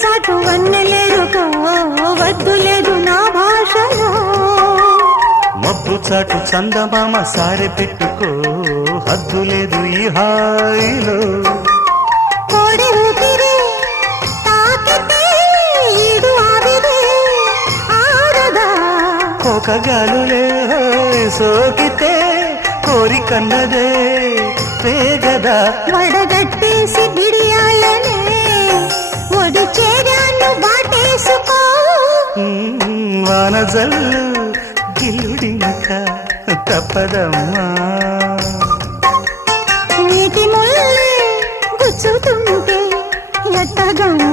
చాటు వన్నెలేరుకో వద్దు లేదు నా భాషలో మబ్బు చాటు చందమామ సారె పెట్టుకో హద్దు లేదు ఈ హాయిలో కోడి ఊపిరి తాకితే ఈడు ఆవిరి ఆరదా కోకగాలులే సోకితే కోరికన్నదే పేగదా వడగట్టేసి బిడియాలనే ఒడి చేరాను బాటేసుకో వానజల్లు గిల్లుడినక తప్పదమ్మా నీటి ముల్లే గుచ్చుతుంటే ఎట్టగమ్మా